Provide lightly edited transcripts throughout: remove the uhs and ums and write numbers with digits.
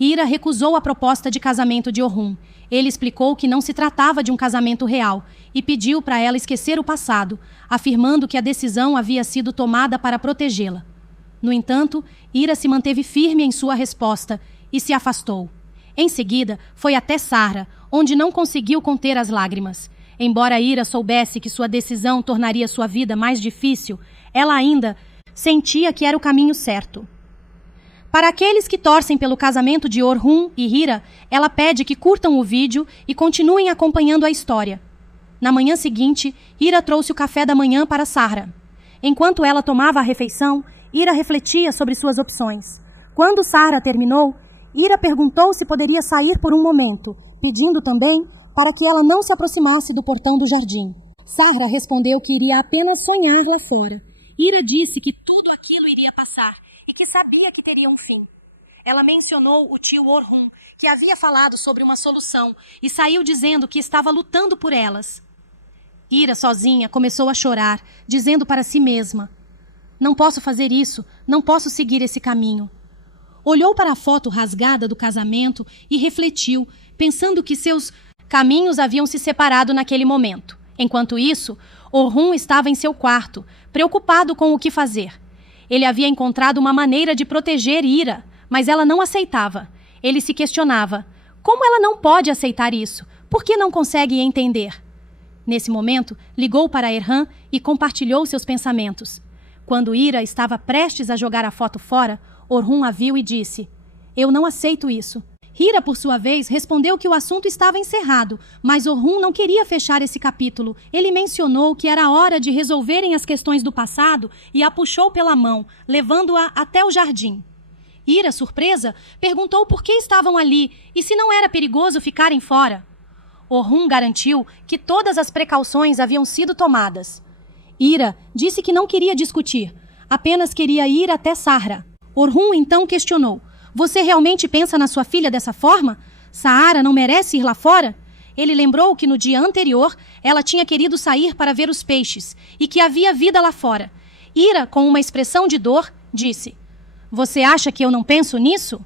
Ira recusou a proposta de casamento de Orhun. Ele explicou que não se tratava de um casamento real e pediu para ela esquecer o passado, afirmando que a decisão havia sido tomada para protegê-la. No entanto, Ira se manteve firme em sua resposta e se afastou. Em seguida, foi até Sarah, onde não conseguiu conter as lágrimas. Embora Ira soubesse que sua decisão tornaria sua vida mais difícil, ela ainda sentia que era o caminho certo. Para aqueles que torcem pelo casamento de Orhun e Ira, ela pede que curtam o vídeo e continuem acompanhando a história. Na manhã seguinte, Ira trouxe o café da manhã para Sarah. Enquanto ela tomava a refeição, Ira refletia sobre suas opções. Quando Sarah terminou, Ira perguntou se poderia sair por um momento, pedindo também para que ela não se aproximasse do portão do jardim. Sarah respondeu que iria apenas sonhar lá fora. Ira disse que tudo aquilo iria passar e que sabia que teria um fim. Ela mencionou o tio Orhun, que havia falado sobre uma solução e saiu dizendo que estava lutando por elas. Ira, sozinha, começou a chorar, dizendo para si mesma: "Não posso fazer isso, não posso seguir esse caminho." Olhou para a foto rasgada do casamento e refletiu, pensando que seus caminhos haviam se separado naquele momento. Enquanto isso, Orhun estava em seu quarto, preocupado com o que fazer. Ele havia encontrado uma maneira de proteger Ira, mas ela não aceitava. Ele se questionava: como ela não pode aceitar isso? Por que não consegue entender? Nesse momento, ligou para Erhan e compartilhou seus pensamentos. Quando Ira estava prestes a jogar a foto fora, Orhun a viu e disse: "Eu não aceito isso." Ira, por sua vez, respondeu que o assunto estava encerrado, mas Orhun não queria fechar esse capítulo. Ele mencionou que era hora de resolverem as questões do passado e a puxou pela mão, levando-a até o jardim. Ira, surpresa, perguntou por que estavam ali e se não era perigoso ficarem fora. Orhun garantiu que todas as precauções haviam sido tomadas. Ira disse que não queria discutir, apenas queria ir até Sarah. Orhun então questionou: "Você realmente pensa na sua filha dessa forma? Saara não merece ir lá fora?" Ele lembrou que no dia anterior ela tinha querido sair para ver os peixes e que havia vida lá fora. Ira, com uma expressão de dor, disse: "Você acha que eu não penso nisso?"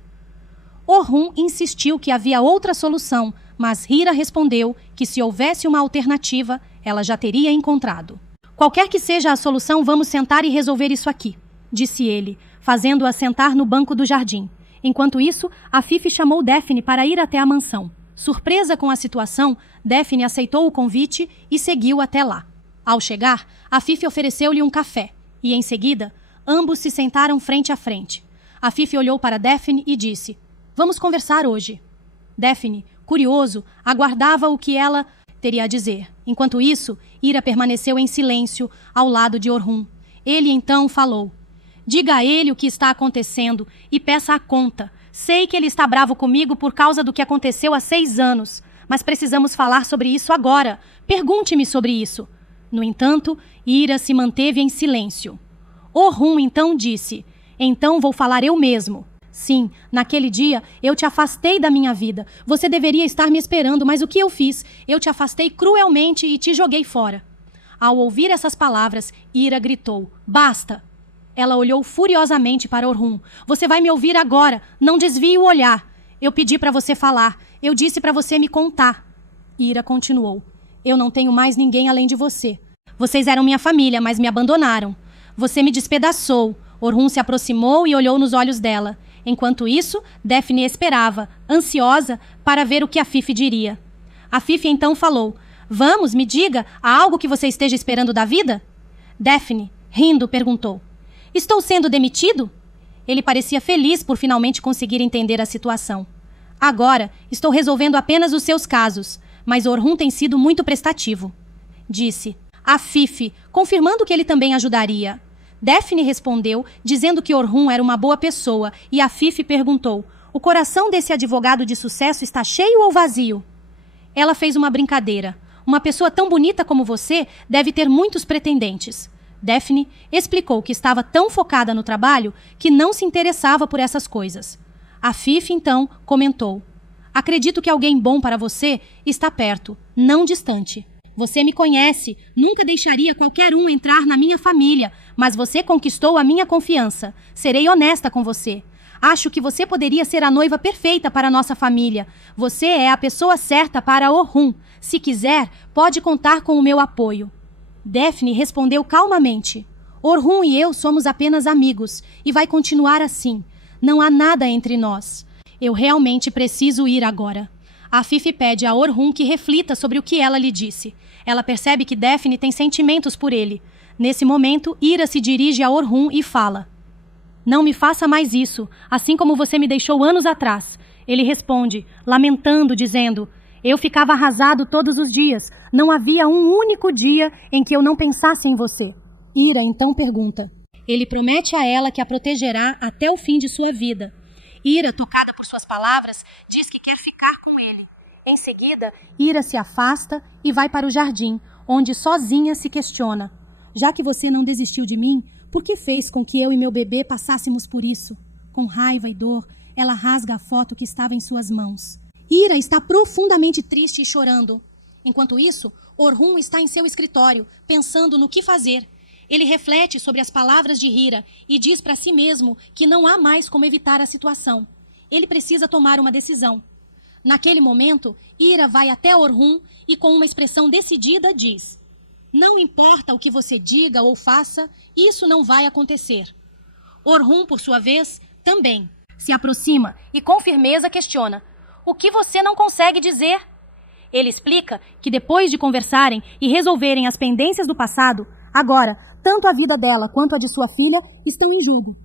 Orhun insistiu que havia outra solução, mas Ira respondeu que se houvesse uma alternativa, ela já teria encontrado. "Qualquer que seja a solução, vamos sentar e resolver isso aqui", disse ele, fazendo-a sentar no banco do jardim. Enquanto isso, Afif chamou Daphne para ir até a mansão. Surpresa com a situação, Daphne aceitou o convite e seguiu até lá. Ao chegar, Afif ofereceu-lhe um café e, em seguida, ambos se sentaram frente a frente. Afif olhou para Daphne e disse: "Vamos conversar hoje." Daphne, curioso, aguardava o que ela teria a dizer. Enquanto isso, Ira permaneceu em silêncio ao lado de Orhun. Ele então falou: "Diga a ele o que está acontecendo e peça a conta. Sei que ele está bravo comigo por causa do que aconteceu há 6 anos, mas precisamos falar sobre isso agora. Pergunte-me sobre isso." No entanto, Ira se manteve em silêncio. Orhun então disse: "Então vou falar eu mesmo. Sim, naquele dia eu te afastei da minha vida. Você deveria estar me esperando, mas o que eu fiz? Eu te afastei cruelmente e te joguei fora." Ao ouvir essas palavras, Ira gritou: "Basta!" Ela olhou furiosamente para Orhun. "Você vai me ouvir agora. Não desvie o olhar. Eu pedi para você falar. Eu disse para você me contar." Ira continuou: "Eu não tenho mais ninguém além de você. Vocês eram minha família, mas me abandonaram. Você me despedaçou." Orhun se aproximou e olhou nos olhos dela. Enquanto isso, Daphne esperava, ansiosa, para ver o que Afif diria. Afif então falou: "Vamos, me diga, há algo que você esteja esperando da vida?" Daphne, rindo, perguntou: "Estou sendo demitido?" Ele parecia feliz por finalmente conseguir entender a situação. "Agora, estou resolvendo apenas os seus casos, mas Orhun tem sido muito prestativo", disse Afif, confirmando que ele também ajudaria. Daphne respondeu, dizendo que Orhun era uma boa pessoa, e Afif perguntou: "O coração desse advogado de sucesso está cheio ou vazio?" Ela fez uma brincadeira. "Uma pessoa tão bonita como você deve ter muitos pretendentes." Daphne explicou que estava tão focada no trabalho que não se interessava por essas coisas. Afif, então, comentou: "Acredito que alguém bom para você está perto, não distante. Você me conhece, nunca deixaria qualquer um entrar na minha família, mas você conquistou a minha confiança. Serei honesta com você. Acho que você poderia ser a noiva perfeita para nossa família. Você é a pessoa certa para Orhun. Se quiser, pode contar com o meu apoio. Daphne respondeu calmamente. Orhun e eu somos apenas amigos, e vai continuar assim. Não há nada entre nós. Eu realmente preciso ir agora. Afif pede a Orhun que reflita sobre o que ela lhe disse. Ela percebe que Daphne tem sentimentos por ele. Nesse momento, Ira se dirige a Orhun e fala: Não me faça mais isso, assim como você me deixou anos atrás. Ele responde, lamentando, dizendo: Eu ficava arrasado todos os dias. Não havia um único dia em que eu não pensasse em você. Ira então pergunta. Ele promete a ela que a protegerá até o fim de sua vida. Ira, tocada por suas palavras, diz que quer ficar com ele. Em seguida, Ira se afasta e vai para o jardim, onde sozinha se questiona. Já que você não desistiu de mim, por que fez com que eu e meu bebê passássemos por isso? Com raiva e dor, ela rasga a foto que estava em suas mãos. Ira está profundamente triste e chorando. Enquanto isso, Orhun está em seu escritório, pensando no que fazer. Ele reflete sobre as palavras de Ira e diz para si mesmo que não há mais como evitar a situação. Ele precisa tomar uma decisão. Naquele momento, Ira vai até Orhun e com uma expressão decidida diz: Não importa o que você diga ou faça, isso não vai acontecer. Orhun, por sua vez, também se aproxima e com firmeza questiona: O que você não consegue dizer? Ele explica que depois de conversarem e resolverem as pendências do passado, agora, tanto a vida dela quanto a de sua filha estão em jogo.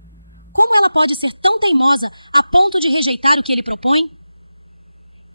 Como ela pode ser tão teimosa a ponto de rejeitar o que ele propõe?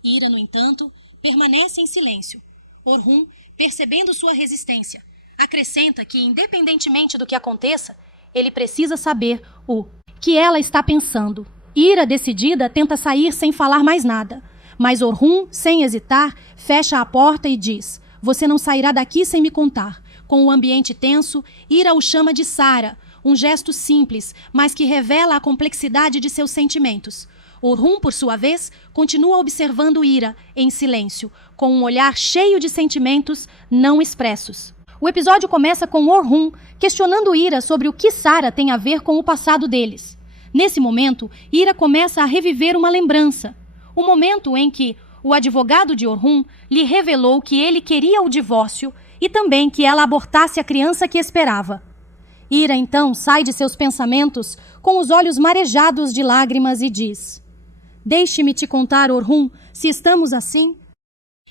Ira, no entanto, permanece em silêncio. Orhun, percebendo sua resistência, acrescenta que, independentemente do que aconteça, ele precisa saber o que ela está pensando. Ira, decidida, tenta sair sem falar mais nada. Mas Orhun, sem hesitar, fecha a porta e diz: Você não sairá daqui sem me contar. Com o ambiente tenso, Ira o chama de Sara, um gesto simples, mas que revela a complexidade de seus sentimentos. Orhun, por sua vez, continua observando Ira, em silêncio, com um olhar cheio de sentimentos não expressos. O episódio começa com Orhun questionando Ira sobre o que Sara tem a ver com o passado deles. Nesse momento, Ira começa a reviver uma lembrança. O momento em que o advogado de Orhun lhe revelou que ele queria o divórcio e também que ela abortasse a criança que esperava. Ira então sai de seus pensamentos com os olhos marejados de lágrimas e diz: Deixe-me te contar, Orhun, se estamos assim.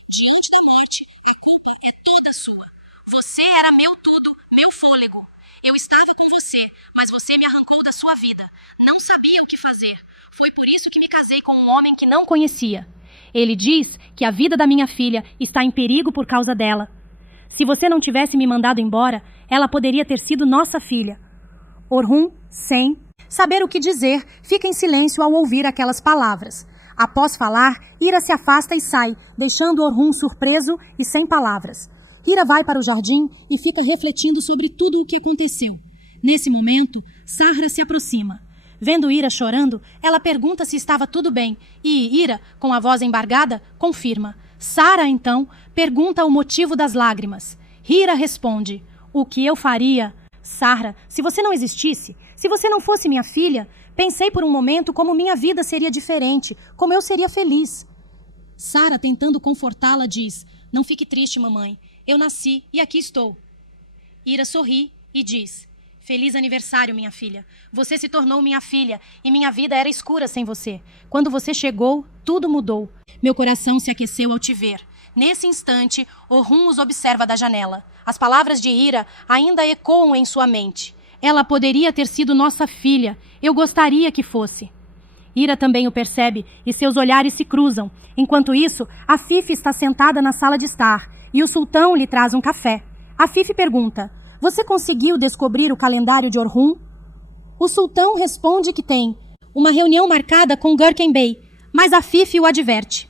Diante da morte, a culpa é toda sua. Você era meu tudo, meu fôlego. Eu estava com você, mas você me arrancou da sua vida. Não sabia o que fazer. Foi por isso que me casei com um homem que não conhecia. Ele diz que a vida da minha filha está em perigo por causa dela. Se você não tivesse me mandado embora, ela poderia ter sido nossa filha. Orhun, sem saber o que dizer, fica em silêncio ao ouvir aquelas palavras. Após falar, Ira se afasta e sai, deixando Orhun surpreso e sem palavras. Ira vai para o jardim e fica refletindo sobre tudo o que aconteceu. Nesse momento, Sahra se aproxima. Vendo Ira chorando, ela pergunta se estava tudo bem e Ira, com a voz embargada, confirma. Sara, então, pergunta o motivo das lágrimas. Ira responde: O que eu faria? Sahra, se você não existisse, se você não fosse minha filha, pensei por um momento como minha vida seria diferente, como eu seria feliz. Sara, tentando confortá-la, diz: Não fique triste, mamãe. Eu nasci e aqui estou. Ira sorri e diz: Feliz aniversário, minha filha. Você se tornou minha filha e minha vida era escura sem você. Quando você chegou, tudo mudou. Meu coração se aqueceu ao te ver. Nesse instante, Orhun os observa da janela. As palavras de Ira ainda ecoam em sua mente. Ela poderia ter sido nossa filha. Eu gostaria que fosse. Ira também o percebe e seus olhares se cruzam. Enquanto isso, Afif está sentada na sala de estar e o sultão lhe traz um café. Afif pergunta: Você conseguiu descobrir o calendário de Orhun? O sultão responde que tem uma reunião marcada com Gurken Bey, mas Afif o adverte: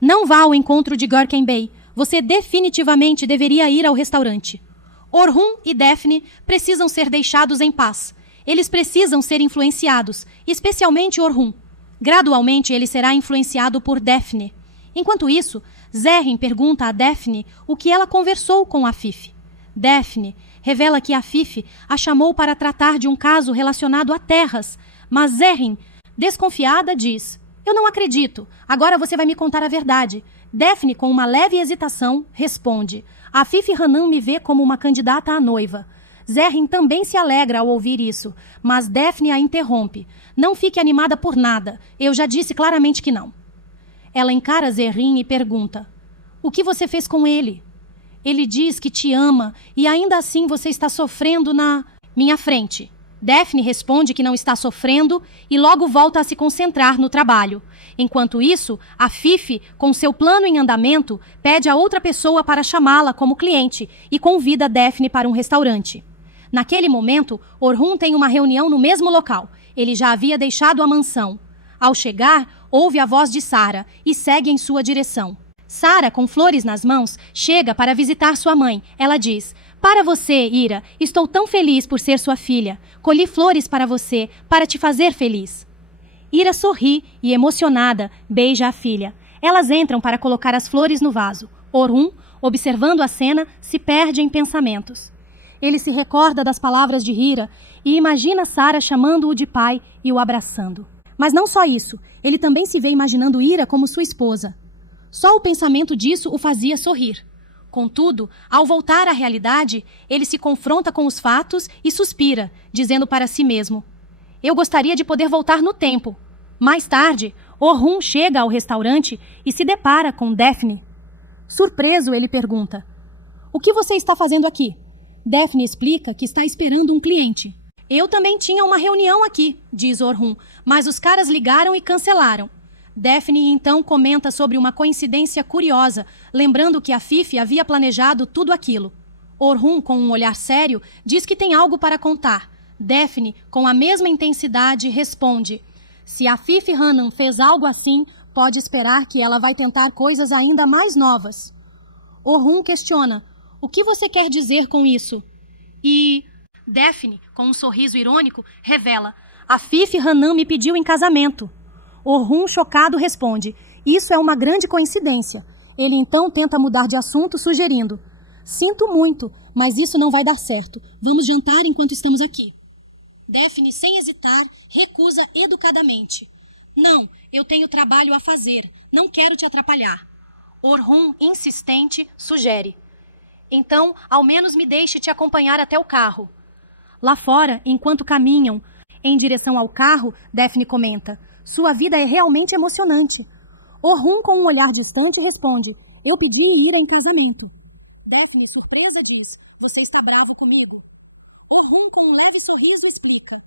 Não vá ao encontro de Gurken Bey. Você definitivamente deveria ir ao restaurante. Orhun e Daphne precisam ser deixados em paz. Eles precisam ser influenciados, especialmente Orhun. Gradualmente, ele será influenciado por Daphne. Enquanto isso, Zerrin pergunta a Daphne o que ela conversou com Afif. Daphne revela que Afif a chamou para tratar de um caso relacionado a terras, mas Zerrin Desconfiada, diz: eu não acredito. Agora você vai me contar a verdade. Daphne, com uma leve hesitação, responde: Afif Hanum me vê como uma candidata à noiva. Zerrin também se alegra ao ouvir isso, mas Daphne a interrompe. Não fique animada por nada. Eu já disse claramente que não. Ela encara Zerrin e pergunta: o que você fez com ele? Ele diz que te ama e ainda assim você está sofrendo na minha frente. Daphne responde que não está sofrendo e logo volta a se concentrar no trabalho. Enquanto isso, Afif, com seu plano em andamento, pede a outra pessoa para chamá-la como cliente e convida Daphne para um restaurante. Naquele momento, Orhun tem uma reunião no mesmo local. Ele já havia deixado a mansão. Ao chegar, ouve a voz de Sara e segue em sua direção. Sara, com flores nas mãos, chega para visitar sua mãe. Ela diz: para você, Ira, estou tão feliz por ser sua filha. Colhi flores para você, para te fazer feliz. Ira sorri e, emocionada, beija a filha. Elas entram para colocar as flores no vaso. Orhun, observando a cena, se perde em pensamentos. Ele se recorda das palavras de Hira e imagina Sara chamando-o de pai e o abraçando. Mas não só isso, ele também se vê imaginando Ira como sua esposa. Só o pensamento disso o fazia sorrir. Contudo, ao voltar à realidade, ele se confronta com os fatos e suspira, dizendo para si mesmo: eu gostaria de poder voltar no tempo. Mais tarde, Orhun chega ao restaurante e se depara com Daphne. Surpreso, ele pergunta: o que você está fazendo aqui? Daphne explica que está esperando um cliente. Eu também tinha uma reunião aqui, diz Orhun, mas os caras ligaram e cancelaram. Daphne então comenta sobre uma coincidência curiosa, lembrando que Afif havia planejado tudo aquilo. Orhun, com um olhar sério, diz que tem algo para contar. Daphne, com a mesma intensidade, responde: se Afif Hanum fez algo assim, pode esperar que ela vai tentar coisas ainda mais novas. Orhun questiona: o que você quer dizer com isso? E Daphne, com um sorriso irônico, revela: Afif Hanum me pediu em casamento. Orhun, chocado, responde: isso é uma grande coincidência. Ele então tenta mudar de assunto, sugerindo: sinto muito, mas isso não vai dar certo. Vamos jantar enquanto estamos aqui. Daphne, sem hesitar, recusa educadamente: não, eu tenho trabalho a fazer. Não quero te atrapalhar. Orhun, insistente, sugere: então, ao menos me deixe te acompanhar até o carro. Lá fora, enquanto caminham em direção ao carro, Daphne comenta: sua vida é realmente emocionante. Orhun, com um olhar distante, responde: eu pedi Ira em casamento. Daphne, surpresa, diz: você está bravo comigo? Orhun, com um leve sorriso, explica: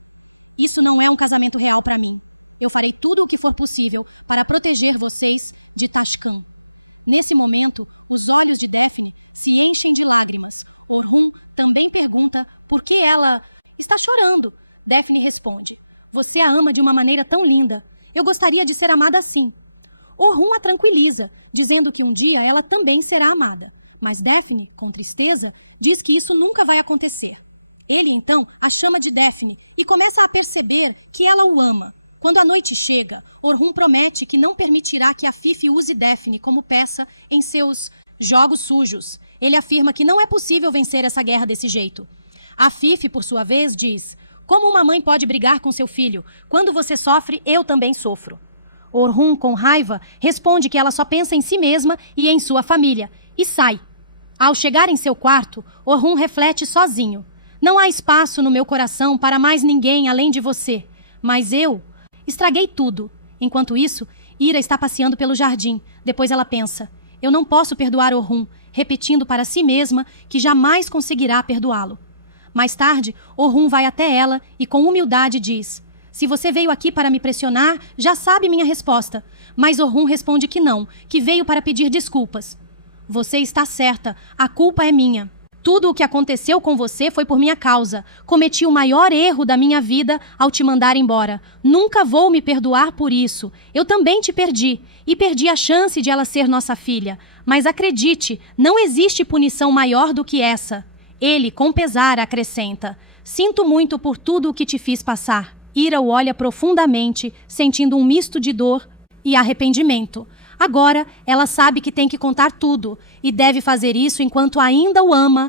isso não é um casamento real para mim. Eu farei tudo o que for possível para proteger vocês de Tashkan. Nesse momento, os olhos de Daphne se enchem de lágrimas. Orhun também pergunta por que ela está chorando. Daphne responde: você a ama de uma maneira tão linda. Eu gostaria de ser amada assim. Orhun a tranquiliza, dizendo que um dia ela também será amada. Mas Daphne, com tristeza, diz que isso nunca vai acontecer. Ele então a chama de Daphne e começa a perceber que ela o ama. Quando a noite chega, Orhun promete que não permitirá que Afif use Daphne como peça em seus jogos sujos. Ele afirma que não é possível vencer essa guerra desse jeito. Afif, por sua vez, diz: como uma mãe pode brigar com seu filho? Quando você sofre, eu também sofro. Orhun, com raiva, responde que ela só pensa em si mesma e em sua família, e sai. Ao chegar em seu quarto, Orhun reflete sozinho: não há espaço no meu coração para mais ninguém além de você. Mas eu estraguei tudo. Enquanto isso, Ira está passeando pelo jardim. Depois ela pensa: eu não posso perdoar Orhun, repetindo para si mesma que jamais conseguirá perdoá-lo. Mais tarde, Orhun vai até ela e com humildade diz: se você veio aqui para me pressionar, já sabe minha resposta. Mas Orhun responde que não, que veio para pedir desculpas. Você está certa, a culpa é minha. Tudo o que aconteceu com você foi por minha causa. Cometi o maior erro da minha vida ao te mandar embora. Nunca vou me perdoar por isso. Eu também te perdi. E perdi a chance de ela ser nossa filha. Mas acredite, não existe punição maior do que essa. Ele, com pesar, acrescenta: sinto muito por tudo o que te fiz passar. Ira o olha profundamente, sentindo um misto de dor e arrependimento. Agora, ela sabe que tem que contar tudo e deve fazer isso enquanto ainda o ama